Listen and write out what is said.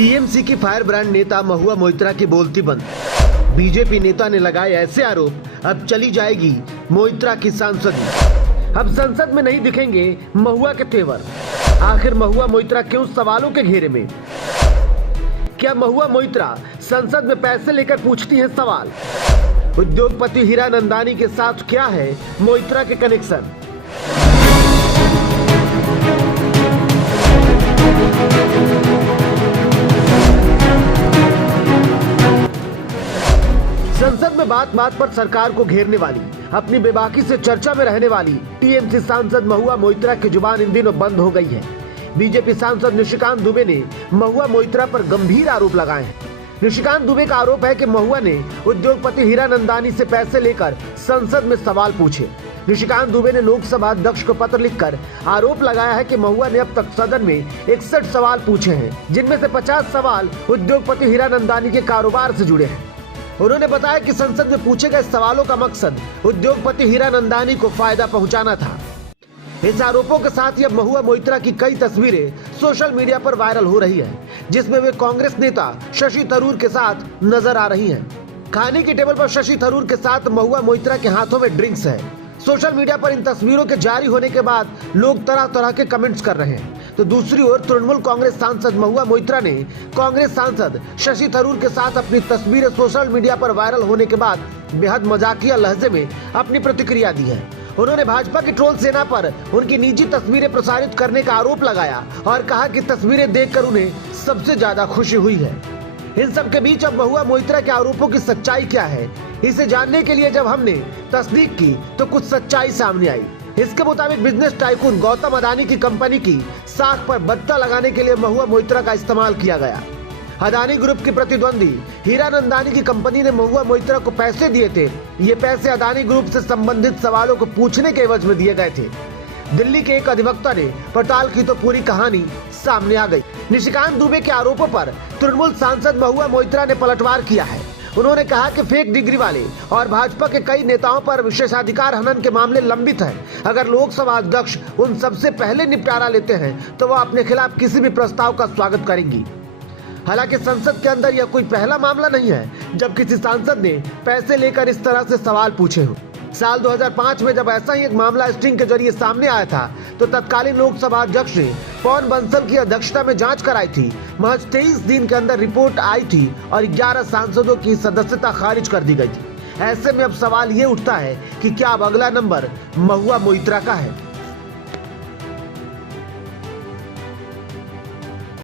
TMC की fire brand नेता महुआ मोइत्रा की बोलती बंद। बीजेपी नेता ने लगाए ऐसे आरोप, अब चली जाएगी मोइत्रा की सांसदी। अब संसद में नहीं दिखेंगे महुआ के तेवर। आखिर महुआ मोइत्रा क्यों सवालों के घेरे में? क्या महुआ मोइत्रा संसद में पैसे लेकर पूछती हैं सवाल? उद्योगपति हीरानंदानी के साथ क्या है मोइत्रा के कनेक्शन? संसद में बात बात पर सरकार को घेरने वाली, अपनी बेबाकी से चर्चा में रहने वाली टीएमसी सांसद महुआ मोइत्रा की जुबान इन दिनों बंद हो गई है। बीजेपी सांसद निशिकांत दुबे ने महुआ मोइत्रा पर गंभीर आरोप लगाए हैं। निशिकांत दुबे का आरोप है कि महुआ ने उद्योगपति हीरानंदानी से पैसे लेकर संसद में सवाल पूछे। निशिकांत दुबे ने लोकसभा अध्यक्ष को पत्र लिखकर आरोप लगाया है कि महुआ ने अब तक सदन में 61 सवाल पूछे हैं, जिनमें से 50 सवाल उद्योगपति हीरानंदानी के कारोबार से जुड़े हैं। उन्होंने बताया कि संसद में पूछे गए सवालों का मकसद उद्योगपति हीरानंदानी को फायदा पहुंचाना था। इस आरोपों के साथ ही अब महुआ मोइत्रा की कई तस्वीरें सोशल मीडिया पर वायरल हो रही है, जिसमें वे कांग्रेस नेता शशि थरूर के साथ नजर आ रही हैं। खाने की टेबल पर शशि थरूर के साथ महुआ मोइत्रा के हाथों में ड्रिंक्स है। सोशल मीडिया पर इन तस्वीरों के जारी होने के बाद लोग तरह तरह के कमेंट्स कर रहे हैं। तो दूसरी ओर तृणमूल कांग्रेस सांसद महुआ मोइत्रा ने कांग्रेस सांसद शशि थरूर के साथ अपनी तस्वीरें सोशल मीडिया पर वायरल होने के बाद बेहद मजाकिया लहजे में अपनी प्रतिक्रिया दी है। उन्होंने भाजपा की ट्रोल सेना पर उनकी निजी तस्वीरें प्रसारित करने का आरोप लगाया और कहा कि तस्वीरें देखकर उन्हें सबसे ज्यादा खुशी हुई है। इन सब के बीच अब महुआ मोइत्रा के आरोपों की सच्चाई क्या है, इसे जानने के लिए जब हमने तस्दीक की तो कुछ सच्चाई सामने आई। इसके मुताबिक बिजनेस टाइकून गौतम अडानी की कंपनी की साख पर बत्ता लगाने के लिए महुआ मोइत्रा का इस्तेमाल किया गया। अडानी ग्रुप की प्रतिद्वंदी हीरानंदानी की कंपनी ने महुआ मोइत्रा को पैसे दिए थे। ये पैसे अडानी ग्रुप से संबंधित सवालों को पूछने के एवज में दिए गए थे। दिल्ली के एक अधिवक्ता ने पड़ताल की तो पूरी कहानी सामने आ गई। निशिकांत दुबे के आरोपों पर तृणमूल सांसद महुआ मोइत्रा ने पलटवार किया है। उन्होंने कहा कि फेक डिग्री वाले और भाजपा के कई नेताओं पर विशेषाधिकार हनन के मामले लंबित हैं। अगर लोकसभा अध्यक्ष उन सबसे पहले निपटारा लेते हैं तो वह अपने खिलाफ किसी भी प्रस्ताव का स्वागत करेंगी। हालांकि संसद के अंदर यह कोई पहला मामला नहीं है जब किसी सांसद ने पैसे लेकर इस तरह से सवाल पूछे हो। साल 2005 में जब ऐसा ही एक मामला स्टिंग के जरिए सामने आया था तो तत्कालीन लोकसभा अध्यक्ष ने पवन बंसल की अध्यक्षता में जांच कराई थी। महज 23 दिन के अंदर रिपोर्ट आई थी और 11 सांसदों की सदस्यता खारिज कर दी गई थी। ऐसे में अब सवाल ये उठता है कि क्या अब अगला नंबर महुआ मोइत्रा का है?